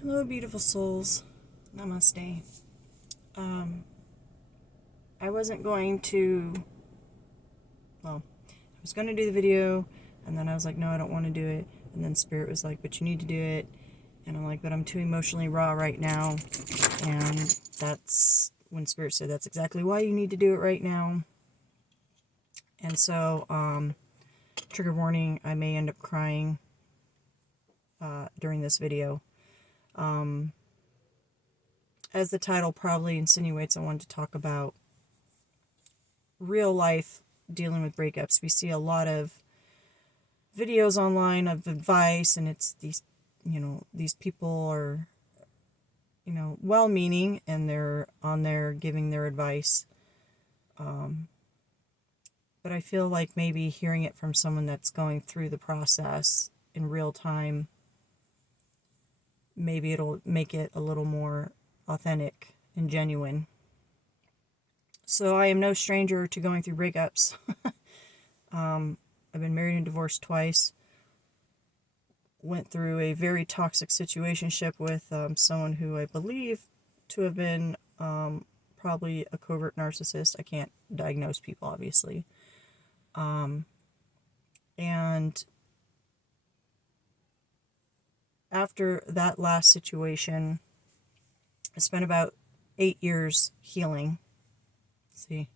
Hello, beautiful souls. Namaste. Um, I wasn't going to, well, I was going to do the video, and then I was like, no, I don't want to do it. And then Spirit was like, but you need to do it. And I'm like, but I'm too emotionally raw right now. And that's when Spirit said, that's exactly why you need to do it right now. And so, trigger warning, I may end up crying during this video. As the title probably insinuates, I wanted to talk about real life dealing with breakups. We see a lot of videos online of advice, and it's these, these people are, well-meaning, and they're on there giving their advice. But I feel like maybe hearing it from someone that's going through the process in real time, maybe it'll make it a little more authentic and genuine. So I am no stranger to going through breakups. I've been married and divorced twice. Went through a very toxic situationship with someone who I believe to have been probably a covert narcissist. I can't diagnose people, obviously. And after that last situation, I spent about 8 years healing. Let's see.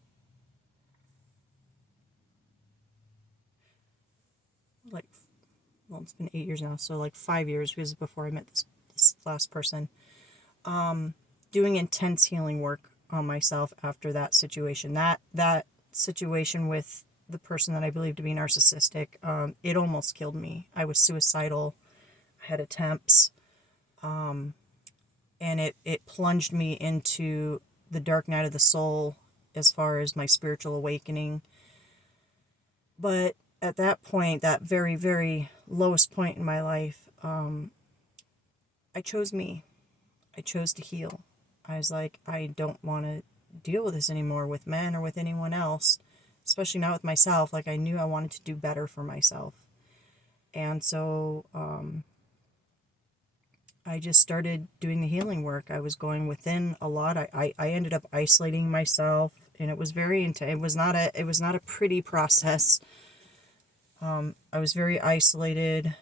It's been 8 years now, so like 5 years, because before I met this last person. Doing intense healing work on myself after that situation. That situation with the person that I believe to be narcissistic, it almost killed me. I was suicidal. I had attempts. And it plunged me into the dark night of the soul as far as my spiritual awakening. But at that point, that very, very lowest point in my life, I chose me. I chose to heal. I was like, I don't want to deal with this anymore with men or with anyone else, especially not with myself. Like, I knew I wanted to do better for myself. And so I just started doing the healing work. I was going within a lot. I ended up isolating myself, and it was very intense. It was not a pretty process. I was very isolated,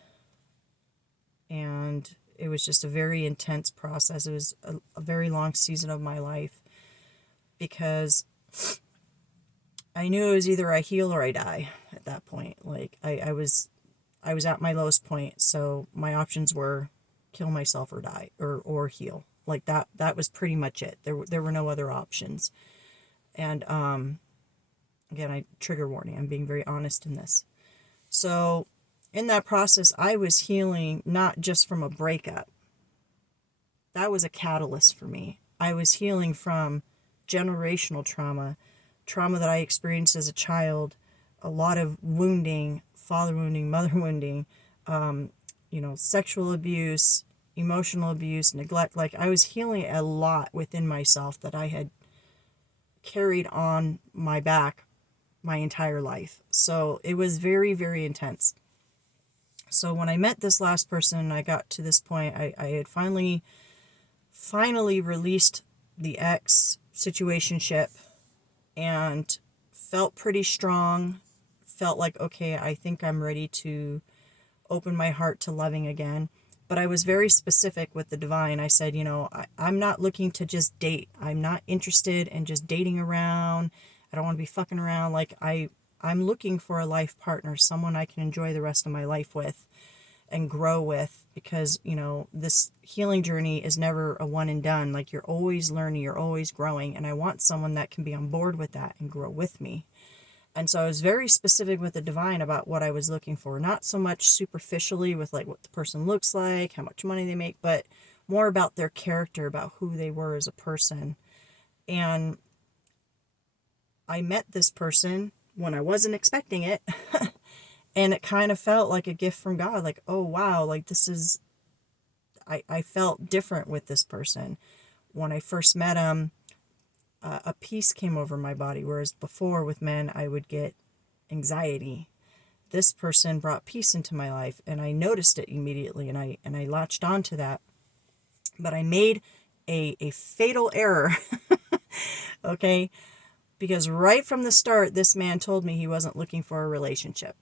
and it was just a very intense process. It was a very long season of my life, because I knew it was either I heal or I die at that point. Like, I was at my lowest point, so my options were kill myself or die, or heal. Like, that was pretty much it. There were no other options. And again, trigger warning, I'm being very honest in this. So in that process, I was healing not just from a breakup. That was a catalyst for me. I was healing from generational trauma that I experienced as a child, a lot of wounding, father wounding, mother wounding, sexual abuse, emotional abuse, neglect. Like, I was healing a lot within myself that I had carried on my back my entire life. So it was very, very intense. So when I met this last person, I got to this point, I had finally released the ex situationship and felt pretty strong. Felt like, okay, I think I'm ready to open my heart to loving again. But I was very specific with the divine. I said, I'm not looking to just date. I'm not interested in just dating around. I don't want to be fucking around. Like, I'm looking for a life partner, someone I can enjoy the rest of my life with and grow with, because, this healing journey is never a one and done. Like, you're always learning, you're always growing, and I want someone that can be on board with that and grow with me. And so I was very specific with the divine about what I was looking for, not so much superficially with like what the person looks like, how much money they make, but more about their character, about who they were as a person. And I met this person when I wasn't expecting it. And it kind of felt like a gift from God. Like, oh, wow, like I felt different with this person. When I first met him, a peace came over my body, whereas before with men, I would get anxiety. This person brought peace into my life, and I noticed it immediately, and I latched onto that. But I made a fatal error, okay? Because right from the start, this man told me he wasn't looking for a relationship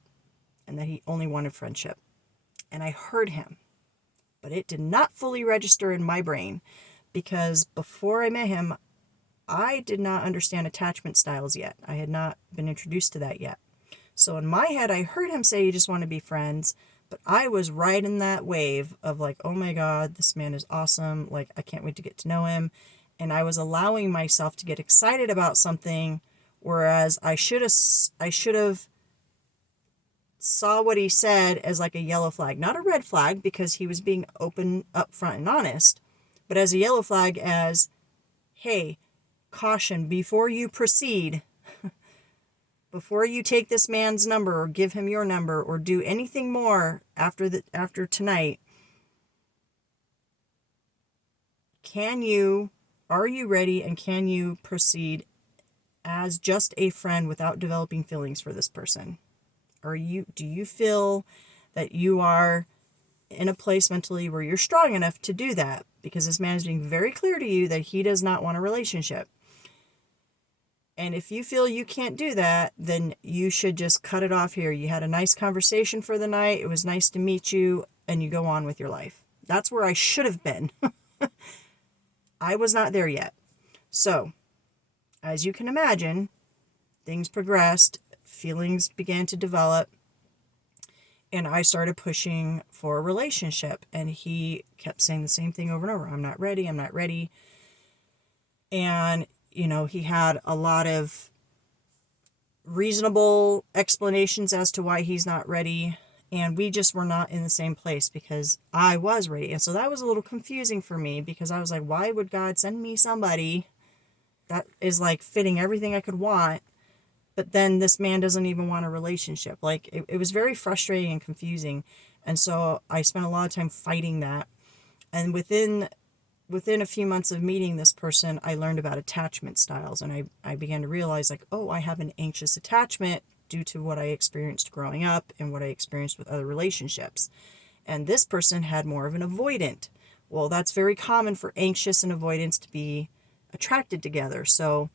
and that he only wanted friendship. And I heard him, but it did not fully register in my brain because before I met him, I did not understand attachment styles yet. I had not been introduced to that yet. So in my head, I heard him say you just want to be friends, but I was right in that wave of like, oh my God, this man is awesome. Like, I can't wait to get to know him. And I was allowing myself to get excited about something, whereas I should have saw what he said as like a yellow flag, not a red flag because he was being open, upfront, and honest, but as a yellow flag as, hey, caution, before you proceed, before you take this man's number or give him your number or do anything more after tonight, are you ready and can you proceed as just a friend without developing feelings for this person? Do you feel that you are in a place mentally where you're strong enough to do that? Because this man is being very clear to you that he does not want a relationship. And if you feel you can't do that, then you should just cut it off here. You had a nice conversation for the night. It was nice to meet you, and you go on with your life. That's where I should have been. I was not there yet. So, as you can imagine, things progressed, feelings began to develop, and I started pushing for a relationship. And he kept saying the same thing over and over. I'm not ready. I'm not ready. And he had a lot of reasonable explanations as to why he's not ready. And we just were not in the same place because I was ready. And so that was a little confusing for me because I was like, why would God send me somebody that is like fitting everything I could want, but then this man doesn't even want a relationship? Like, it was very frustrating and confusing. And so I spent a lot of time fighting that. And within a few months of meeting this person, I learned about attachment styles, and I began to realize like, oh, I have an anxious attachment due to what I experienced growing up and what I experienced with other relationships. And this person had more of an avoidant. Well, that's very common for anxious and avoidance to be attracted together. So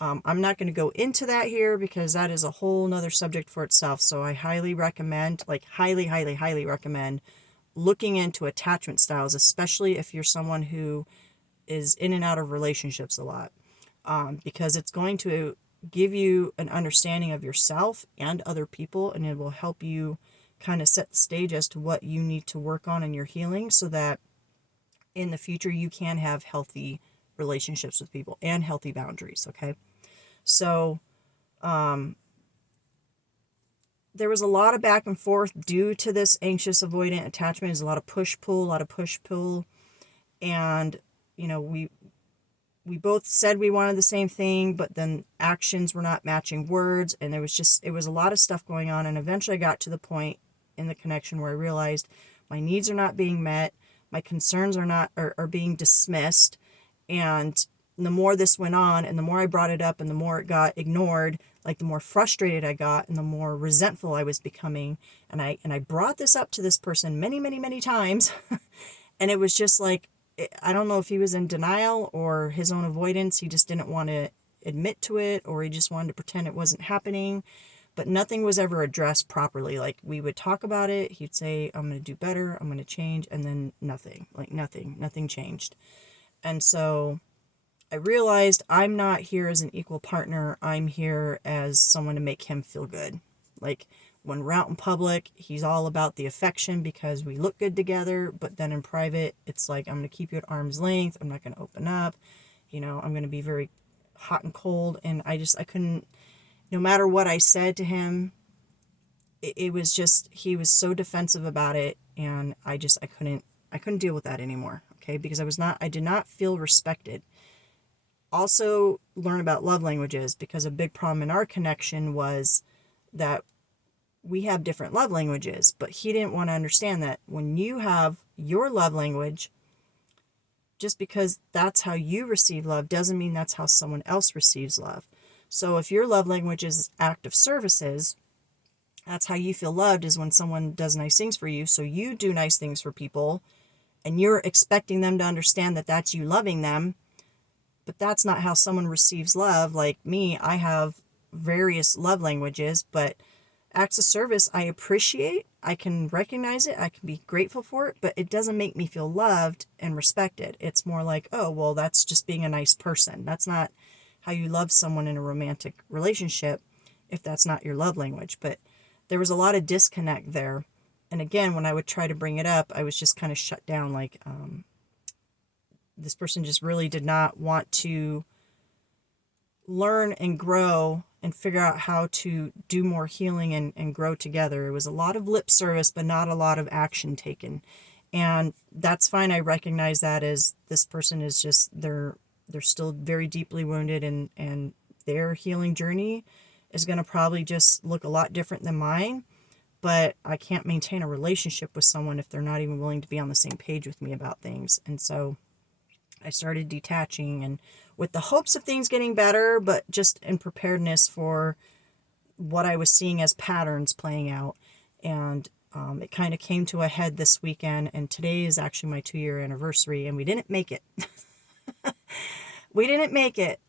I'm not going to go into that here because that is a whole nother subject for itself. So I highly recommend, highly, highly, highly recommend looking into attachment styles, especially if you're someone who is in and out of relationships a lot, because it's going to give you an understanding of yourself and other people, and it will help you kind of set the stage as to what you need to work on in your healing so that in the future you can have healthy relationships with people and healthy boundaries, okay? So there was a lot of back and forth due to this anxious avoidant attachment. There's a lot of push-pull. And, we both said we wanted the same thing, but then actions were not matching words. And it was a lot of stuff going on. And eventually I got to the point in the connection where I realized my needs are not being met. My concerns are being dismissed. And the more this went on and the more I brought it up and the more it got ignored, like the more frustrated I got and the more resentful I was becoming. And I brought this up to this person many, many, many times. And it was just like, I don't know if he was in denial or his own avoidance. He just didn't want to admit to it, or he just wanted to pretend it wasn't happening. But nothing was ever addressed properly. Like, we would talk about it. He'd say, I'm going to do better. I'm going to change. And then nothing changed. And so I realized I'm not here as an equal partner. I'm here as someone to make him feel good. Like, when we're out in public, he's all about the affection because we look good together. But then in private, it's like, I'm going to keep you at arm's length. I'm not going to open up. I'm going to be very hot and cold. And I couldn't, no matter what I said to him, it was just, he was so defensive about it. And I couldn't deal with that anymore. Okay. Because I did not feel respected. Also learn about love languages, because a big problem in our connection was that we have different love languages, but he didn't want to understand that when you have your love language, just because that's how you receive love doesn't mean that's how someone else receives love. So if your love language is act of services, that's how you feel loved, is when someone does nice things for you. So you do nice things for people and you're expecting them to understand that that's you loving them, but that's not how someone receives love. Like me, I have various love languages, but acts of service I appreciate. I can recognize it. I can be grateful for it, but it doesn't make me feel loved and respected. It's more like, oh, well, that's just being a nice person. That's not how you love someone in a romantic relationship if that's not your love language. But there was a lot of disconnect there. And again, when I would try to bring it up, I was just kind of shut down. Like, this person just really did not want to learn and grow and figure out how to do more healing and grow together. It was a lot of lip service, but not a lot of action taken. And that's fine. I recognize that as this person is just, they're still very deeply wounded, and their healing journey is going to probably just look a lot different than mine. But I can't maintain a relationship with someone if they're not even willing to be on the same page with me about things. And so I started detaching, and with the hopes of things getting better, but just in preparedness for what I was seeing as patterns playing out. And it kind of came to a head this weekend, and today is actually my 2-year anniversary, and we didn't make it. We didn't make it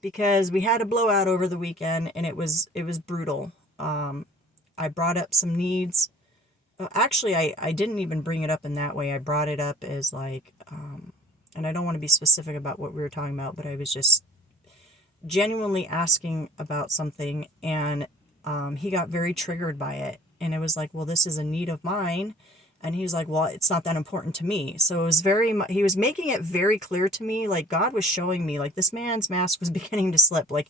because we had a blowout over the weekend, and it was brutal. I brought up some needs. Actually, I didn't even bring it up in that way. I brought it up as like, and I don't want to be specific about what we were talking about, but I was just genuinely asking about something, and he got very triggered by it. And it was like, well, this is a need of mine. And he was like, well, it's not that important to me. So it was he was making it very clear to me, like God was showing me, like this man's mask was beginning to slip. Like,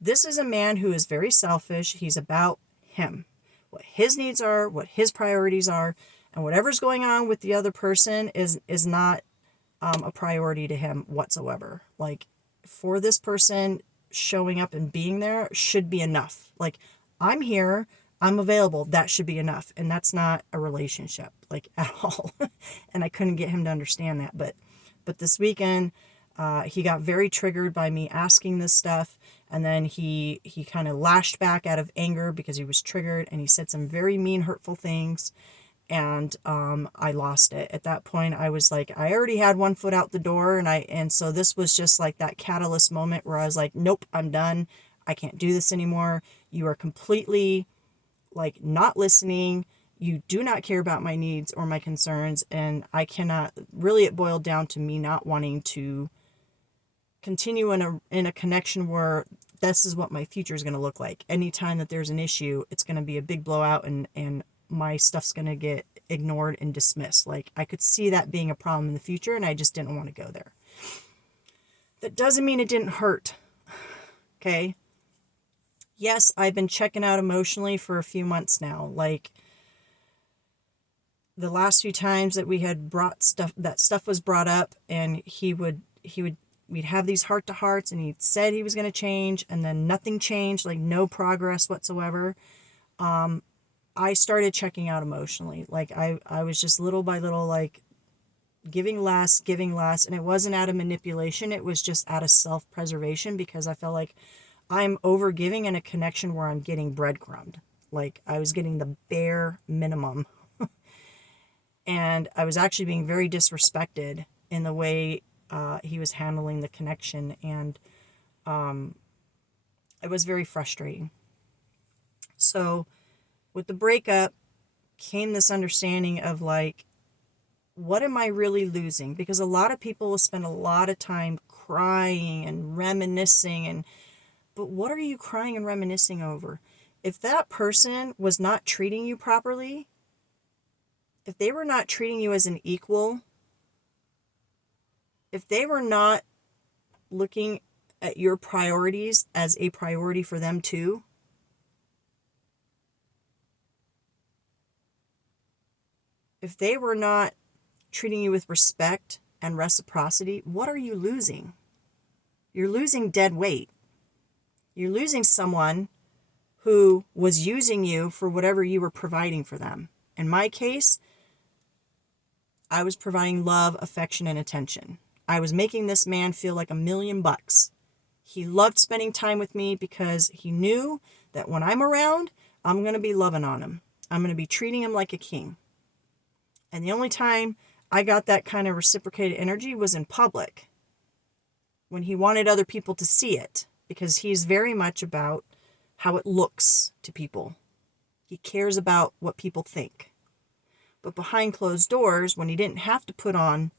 this is a man who is very selfish. He's about him, what his needs are, what his priorities are, and whatever's going on with the other person is not a priority to him whatsoever. Like, for this person, showing up and being there should be enough. Like, I'm here, I'm available, that should be enough. And that's not a relationship, like, at all. And I couldn't get him to understand that. But this weekend, he got very triggered by me asking this stuff. And then he kind of lashed back out of anger because he was triggered, and he said some very mean, hurtful things. And I lost it. At that point, I was like, I already had one foot out the door, and so this was just like that catalyst moment where I was like, nope, I'm done. I can't do this anymore. You are completely like not listening. You do not care about my needs or my concerns, and I cannot. Really, it boiled down to me not wanting to continue in a connection where this is what my future is going to look like. Anytime that there's an issue, it's going to be a big blowout, and my stuff's going to get ignored and dismissed. Like, I could see that being a problem in the future, and I just didn't want to go there. That doesn't mean it didn't hurt. Okay. Yes, I've been checking out emotionally for a few months now. Like, the last few times that we had that stuff was brought up, and we'd have these heart to hearts, and he said he was going to change, and then nothing changed, like no progress whatsoever. I started checking out emotionally. Like, I was just little by little, like, giving less, and it wasn't out of manipulation. It was just out of self-preservation, because I felt like I'm over giving in a connection where I'm getting breadcrumbed. Like, I was getting the bare minimum. And I was actually being very disrespected in the way he was handling the connection. And it was very frustrating. So with the breakup came this understanding of, like, what am I really losing? Because a lot of people will spend a lot of time crying and reminiscing, but what are you crying and reminiscing over? If that person was not treating you properly, if they were not treating you as an equal, if they were not looking at your priorities as a priority for them too, if they were not treating you with respect and reciprocity, what are you losing? You're losing dead weight. You're losing someone who was using you for whatever you were providing for them. In my case, I was providing love, affection, and attention. I was making this man feel like $1,000,000. He loved spending time with me because he knew that when I'm around, I'm going to be loving on him. I'm going to be treating him like a king. And the only time I got that kind of reciprocated energy was in public, when he wanted other people to see it, because he's very much about how it looks to people. He cares about what people think. But behind closed doors, when he didn't have to put on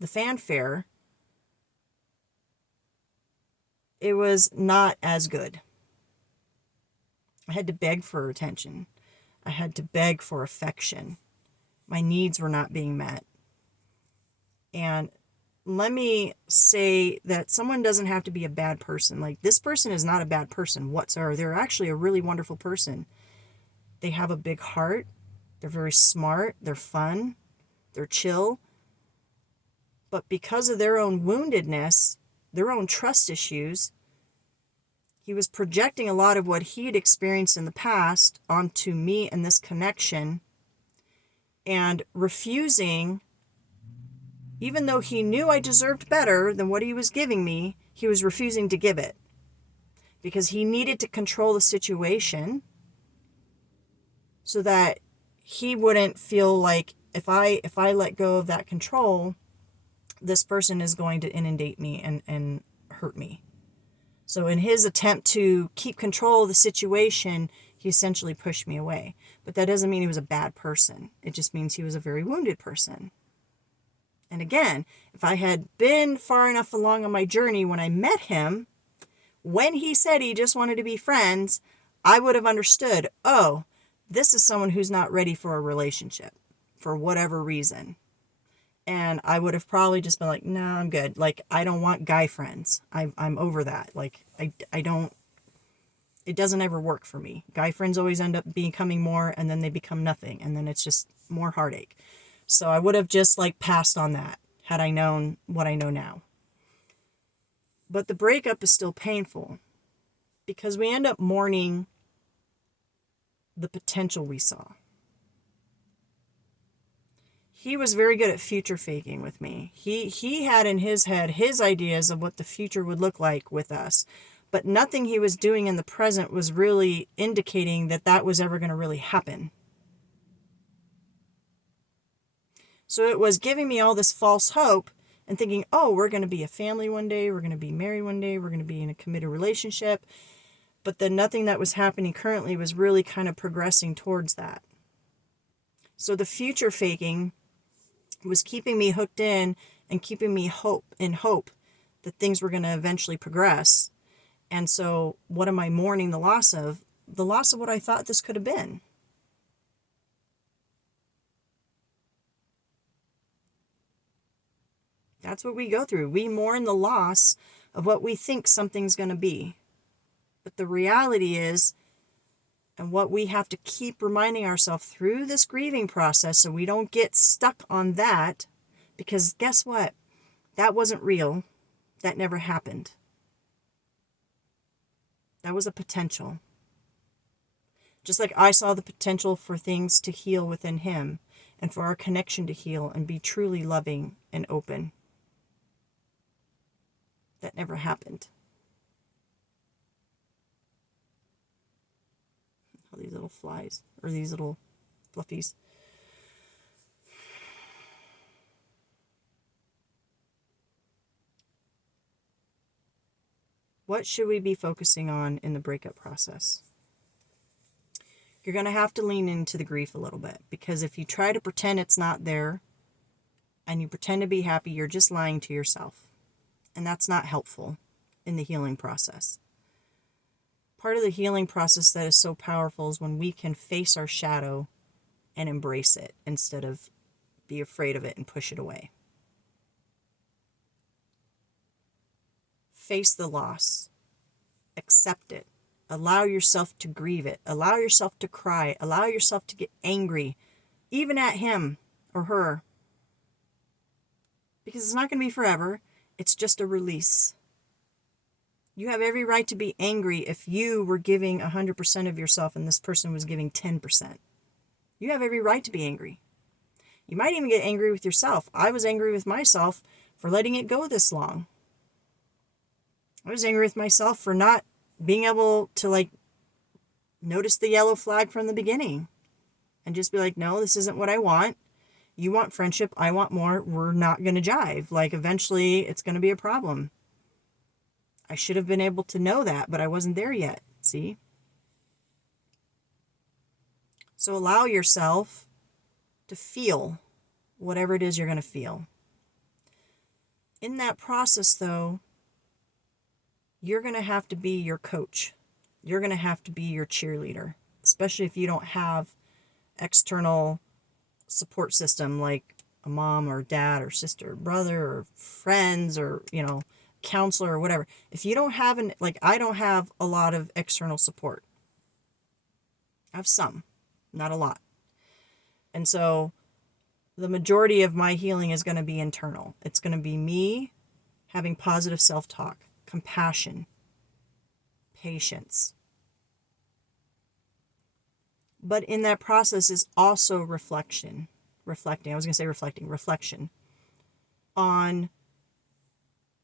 the fanfare, it was not as good. I had to beg for attention. I had to beg for affection. My needs were not being met. And let me say that someone doesn't have to be a bad person. Like, this person is not a bad person whatsoever. They're actually a really wonderful person. They have a big heart. They're very smart. They're fun. They're chill. But because of their own woundedness, their own trust issues, he was projecting a lot of what he had experienced in the past onto me and this connection, and refusing, even though he knew I deserved better than what he was giving me, he was refusing to give it because he needed to control the situation so that he wouldn't feel like if I let go of that control, this person is going to inundate me and hurt me. So in his attempt to keep control of the situation, he essentially pushed me away. But that doesn't mean he was a bad person. It just means he was a very wounded person. And again, if I had been far enough along on my journey when I met him, when he said he just wanted to be friends, I would have understood, oh, this is someone who's not ready for a relationship for whatever reason. And I would have probably just been like, no, I'm good. Like, I don't want guy friends. I'm over that. Like, I don't, it doesn't ever work for me. Guy friends always end up becoming more, and then they become nothing. And then it's just more heartache. So I would have just like passed on that had I known what I know now. But the breakup is still painful because we end up mourning the potential we saw. He was very good at future faking with me. He had in his head his ideas of what the future would look like with us. But nothing he was doing in the present was really indicating that that was ever going to really happen. So it was giving me all this false hope and thinking, oh, we're going to be a family one day. We're going to be married one day. We're going to be in a committed relationship. But then nothing that was happening currently was really kind of progressing towards that. So the future faking was keeping me hooked in and keeping me hope that things were going to eventually progress. And so what am I mourning the loss of? The loss of what I thought this could have been. That's what we go through. We mourn the loss of what we think something's going to be. But the reality is, and what we have to keep reminding ourselves through this grieving process so we don't get stuck on that, because guess what? That wasn't real. That never happened. That was a potential. Just like I saw the potential for things to heal within him and for our connection to heal and be truly loving and open. That never happened. These little flies, or these little fluffies. What should we be focusing on in the breakup process? You're going to have to lean into the grief a little bit, because if you try to pretend it's not there and you pretend to be happy, you're just lying to yourself. And that's not helpful in the healing process. Part of the healing process that is so powerful is when we can face our shadow and embrace it instead of be afraid of it and push it away. Face the loss. Accept it. Allow yourself to grieve it. Allow yourself to cry. Allow yourself to get angry, even at him or her. Because it's not going to be forever. It's just a release. You have every right to be angry if you were giving 100% of yourself and this person was giving 10%. You have every right to be angry. You might even get angry with yourself. I was angry with myself for letting it go this long. I was angry with myself for not being able to notice the yellow flag from the beginning and just be like, no, this isn't what I want. You want friendship, I want more. We're not going to jive. Like, eventually it's going to be a problem. I should have been able to know that, but I wasn't there yet. See? So allow yourself to feel whatever it is you're going to feel. In that process, though, you're going to have to be your coach. You're going to have to be your cheerleader, especially if you don't have external support system like a mom or dad or sister or brother or friends or, counselor or whatever. If you don't have I don't have a lot of external support. I have some, not a lot. And so the majority of my healing is going to be internal. It's going to be me having positive self-talk, compassion, patience. But in that process is also reflecting on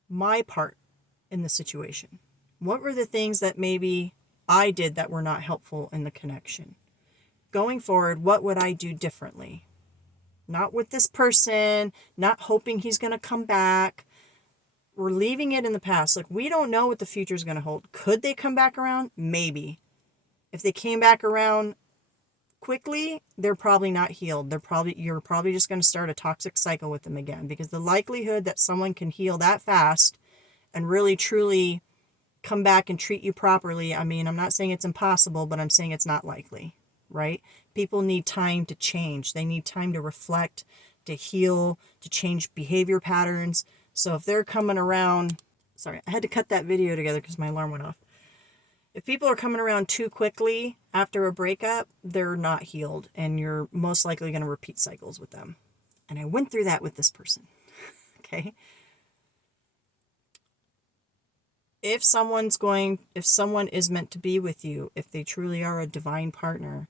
my part in the situation. What were the things that maybe I did that were not helpful in the connection? Going forward, what would I do differently? Not with this person, not hoping he's going to come back. We're leaving it in the past. Like, we don't know what the future is going to hold. Could they come back around? Maybe. If they came back around quickly, they're probably not healed. You're probably just going to start a toxic cycle with them again, because the likelihood that someone can heal that fast and really truly come back and treat you properly, I mean, I'm not saying it's impossible, but I'm saying it's not likely, right? People need time to change. They need time to reflect, to heal, to change behavior patterns. So if they're coming around, sorry, I had to cut that video together because my alarm went off. If people are coming around too quickly after a breakup, they're not healed, and you're most likely going to repeat cycles with them. And I went through that with this person. Okay. If someone is meant to be with you, if they truly are a divine partner,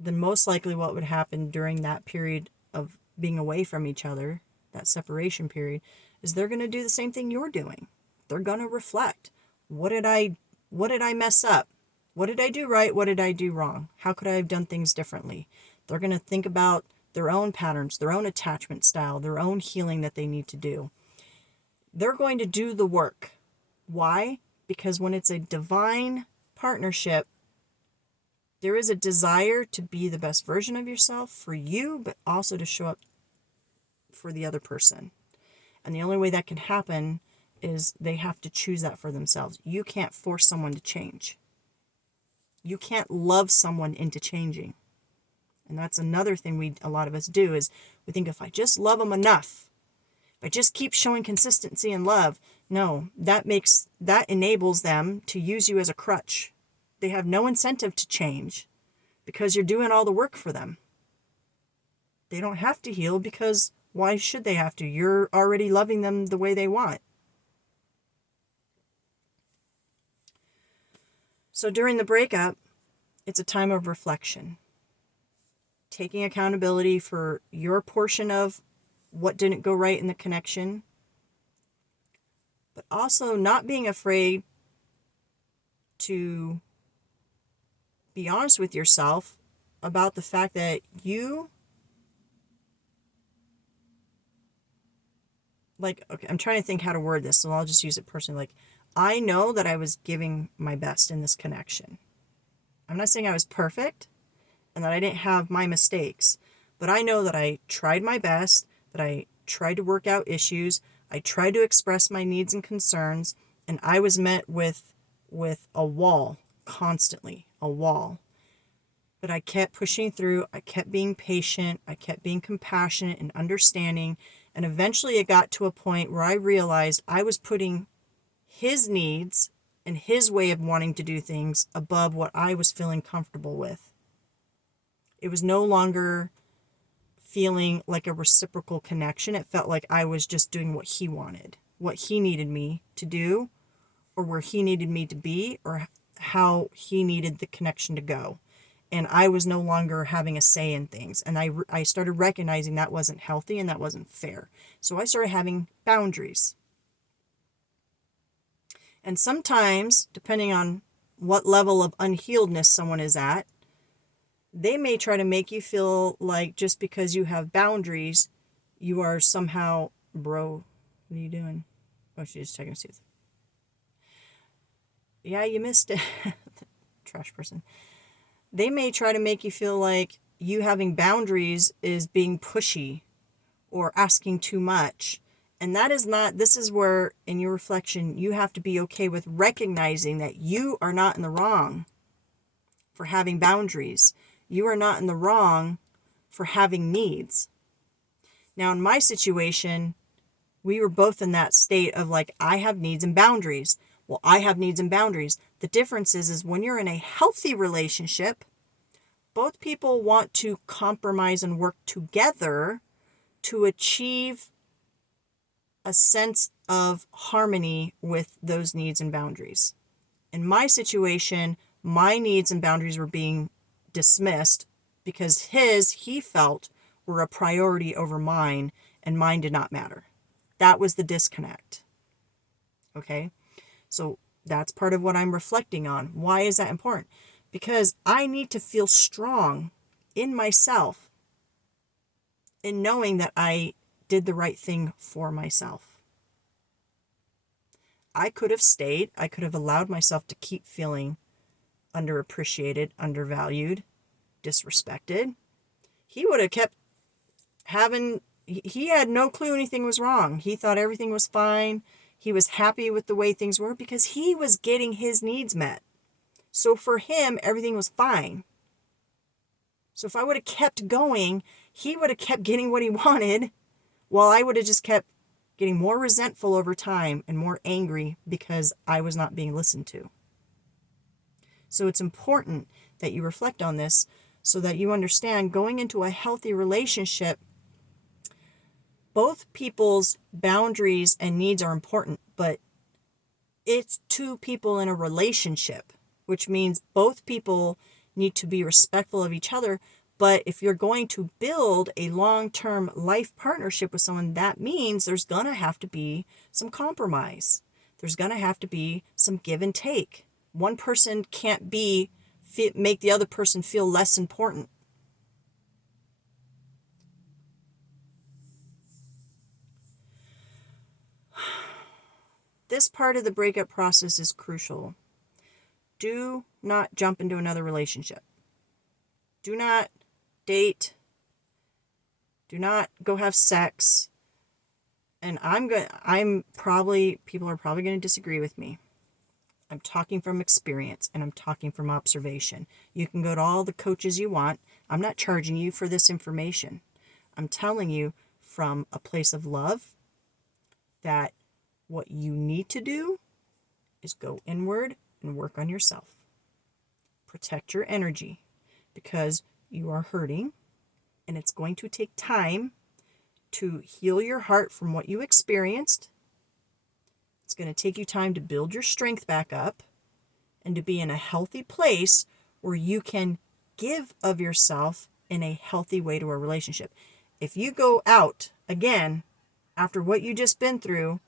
then most likely what would happen during that period of being away from each other, that separation period, is they're going to do the same thing you're doing. They're going to reflect. What did I mess up? What did I do right? What did I do wrong? How could I have done things differently? They're going to think about their own patterns, their own attachment style, their own healing that they need to do. They're going to do the work. Why? Because when it's a divine partnership, there is a desire to be the best version of yourself for you, but also to show up for the other person. And the only way that can happen is they have to choose that for themselves. You can't force someone to change. You can't love someone into changing. And that's another thing a lot of us do, is we think, if I just love them enough, if I just keep showing consistency and love, no, that enables them to use you as a crutch. They have no incentive to change because you're doing all the work for them. They don't have to heal, because why should they have to? You're already loving them the way they want. So during the breakup, it's a time of reflection. Taking accountability for your portion of what didn't go right in the connection, but also not being afraid to be honest with yourself about the fact that I'm trying to think how to word this, so I'll just use it personally. I know that I was giving my best in this connection. I'm not saying I was perfect and that I didn't have my mistakes, but I know that I tried my best, that I tried to work out issues, I tried to express my needs and concerns, and I was met with a wall, constantly, a wall. But I kept pushing through, I kept being patient, I kept being compassionate and understanding, and eventually it got to a point where I realized I was putting his needs and his way of wanting to do things above what I was feeling comfortable with. It was no longer feeling like a reciprocal connection. It felt like I was just doing what he wanted, what he needed me to do, or where he needed me to be, or how he needed the connection to go. And I was no longer having a say in things. And I started recognizing that wasn't healthy and that wasn't fair. So I started having boundaries. And sometimes, depending on what level of unhealedness someone is at, They may try to make you feel like just because you have boundaries, you are somehow, bro, what are you doing? Oh, she's just checking to see. Yeah, you missed it. Trash person. They may try to make you feel like you having boundaries is being pushy or asking too much. And that is not, this is where in your reflection, you have to be okay with recognizing that you are not in the wrong for having boundaries. You are not in the wrong for having needs. Now, in my situation, we were both in that state of like, I have needs and boundaries. Well, I have needs and boundaries. The difference is when you're in a healthy relationship, both people want to compromise and work together to achieve a sense of harmony with those needs and boundaries. In my situation, my needs and boundaries were being dismissed because he felt, were a priority over mine, and mine did not matter. That was the disconnect. Okay? So that's part of what I'm reflecting on. Why is that important? Because I need to feel strong in myself in knowing that I did the right thing for myself. I could have stayed. I could have allowed myself to keep feeling underappreciated, undervalued, disrespected. He would have kept having, he had no clue anything was wrong. He thought everything was fine. He was happy with the way things were because he was getting his needs met. So for him, everything was fine. So if I would have kept going, he would have kept getting what he wanted, while I would have just kept getting more resentful over time and more angry because I was not being listened to. So it's important that you reflect on this so that you understand going into a healthy relationship, both people's boundaries and needs are important, but it's two people in a relationship, which means both people need to be respectful of each other. But if you're going to build a long-term life partnership with someone, that means there's going to have to be some compromise. There's going to have to be some give and take. One person can't make the other person feel less important. This part of the breakup process is crucial. Do not jump into another relationship. Do not date. Do not go have sex. And people are probably going to disagree with me. I'm talking from experience and I'm talking from observation. You can go to all the coaches you want. I'm not charging you for this information. I'm telling you from a place of love that what you need to do is go inward and work on yourself. Protect your energy because you are hurting and it's going to take time to heal your heart from what you experienced. It's going to take you time to build your strength back up and to be in a healthy place where you can give of yourself in a healthy way to a relationship. If you go out again after what you just been through,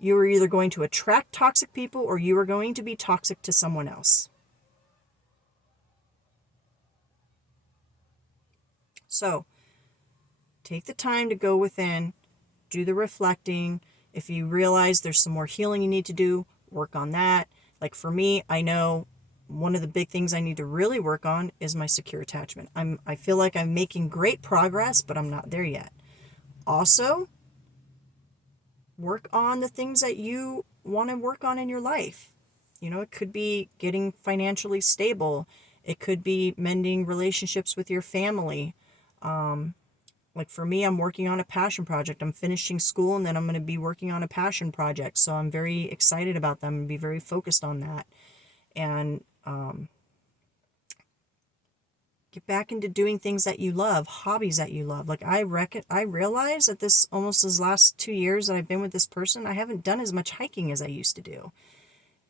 you are either going to attract toxic people or you are going to be toxic to someone else. So, take the time to go within, do the reflecting. If you realize there's some more healing you need to do, work on that. Like for me, I know one of the big things I need to really work on is my secure attachment. I feel like I'm making great progress, but I'm not there yet. Also, work on the things that you want to work on in your life. It could be getting financially stable. It could be mending relationships with your family. Like for me, I'm working on a passion project. I'm finishing school and then I'm going to be working on a passion project. So I'm very excited about them and be very focused on that. And get back into doing things that you love, hobbies that you love. Like I realize that this last 2 years that I've been with this person, I haven't done as much hiking as I used to do.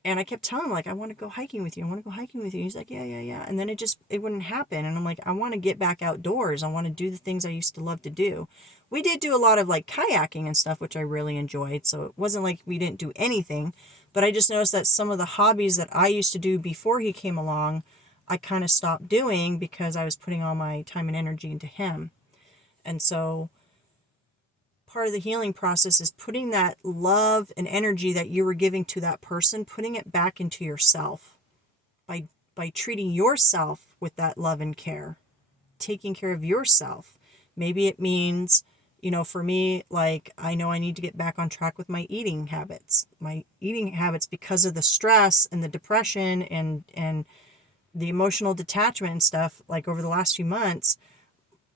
And I kept telling him, like, I want to go hiking with you. I want to go hiking with you. He's like, yeah, yeah, yeah. And then it wouldn't happen. And I'm like, I want to get back outdoors. I want to do the things I used to love to do. We did do a lot of like kayaking and stuff, which I really enjoyed. So it wasn't like we didn't do anything. But I just noticed that some of the hobbies that I used to do before he came along, I kind of stopped doing because I was putting all my time and energy into him. And so part of the healing process is putting that love and energy that you were giving to that person, putting it back into yourself by treating yourself with that love and care, taking care of yourself. Maybe it means, for me, like, I know I need to get back on track with my eating habits. My eating habits, because of the stress and the depression and the emotional detachment and stuff, like over the last few months,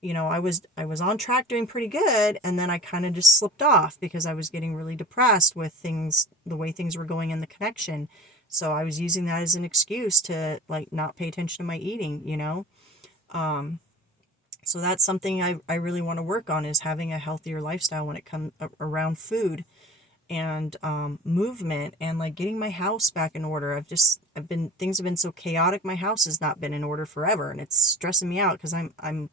I was on track doing pretty good, and then I kind of just slipped off because I was getting really depressed with things, the way things were going in the connection. So I was using that as an excuse to like not pay attention to my eating, So that's something I really want to work on, is having a healthier lifestyle when it comes around food and movement, and like getting my house back in order. Things have been so chaotic. My house has not been in order forever, and it's stressing me out because I'm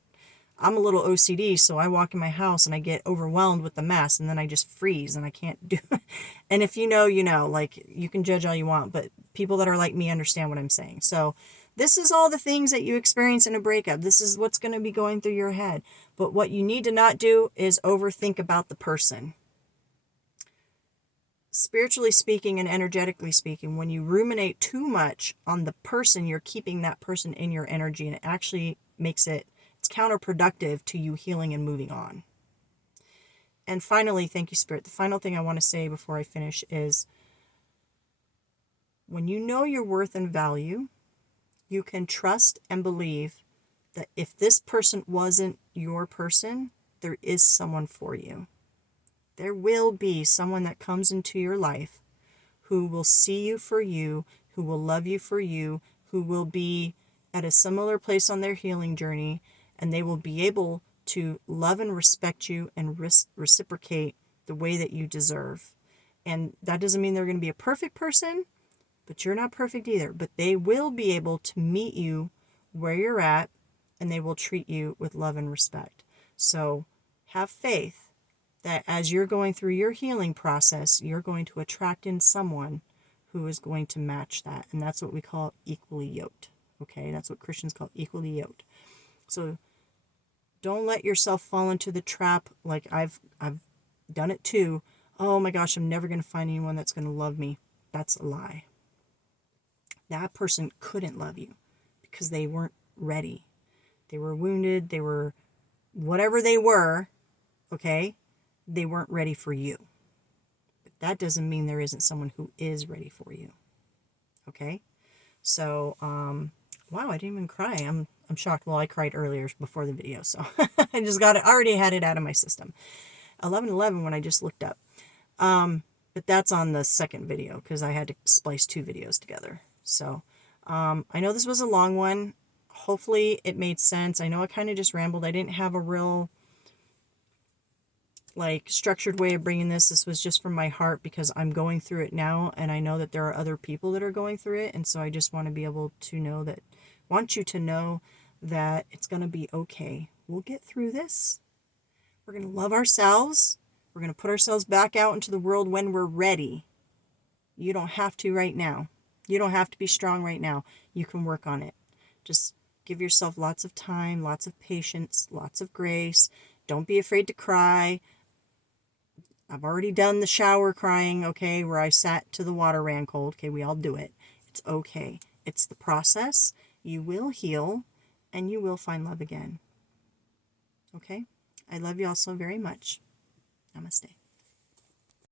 a little OCD, so I walk in my house and I get overwhelmed with the mess, and then I just freeze and I can't do it. And if you know, like, you can judge all you want, but people that are like me understand what I'm saying. So this is all the things that you experience in a breakup. This is what's going to be going through your head. But what you need to not do is overthink about the person. Spiritually speaking and energetically speaking, when you ruminate too much on the person, you're keeping that person in your energy, and it actually it's counterproductive to you healing and moving on. And finally, thank you, Spirit. The final thing I want to say before I finish is, when you know your worth and value, you can trust and believe that if this person wasn't your person, there is someone for you. There will be someone that comes into your life who will see you for you, who will love you for you, who will be at a similar place on their healing journey, and they will be able to love and respect you and reciprocate the way that you deserve. And that doesn't mean they're going to be a perfect person, but you're not perfect either. But they will be able to meet you where you're at, and they will treat you with love and respect. So have faith that as you're going through your healing process, you're going to attract in someone who is going to match that. And that's what we call equally yoked. Okay, that's what Christians call equally yoked. So don't let yourself fall into the trap, like I've done it too. Oh my gosh, I'm never going to find anyone that's going to love me. That's a lie. That person couldn't love you because they weren't ready. They were wounded. They were whatever they were, okay? They weren't ready for you. But that doesn't mean there isn't someone who is ready for you. Okay? So, wow, I didn't even cry. I'm shocked. Well, I cried earlier before the video, so I just already had it out of my system. 11:11 when I just looked up. But that's on the second video because I had to splice two videos together. So, I know this was a long one. Hopefully it made sense. I know I kind of just rambled. I didn't have a real structured way of bringing this. This was just from my heart because I'm going through it now, and I know that there are other people that are going through it, and so I just want to be able to want you to know that it's going to be okay. We'll get through this. We're going to love ourselves. We're going to put ourselves back out into the world when we're ready. You don't have to right now. You don't have to be strong right now. You can work on it. Just give yourself lots of time, lots of patience, lots of grace. Don't be afraid to cry. I've already done the shower crying, okay, where I sat till the water ran cold. Okay, we all do it. It's okay. It's the process. You will heal, and you will find love again. Okay? I love you all so very much. Namaste.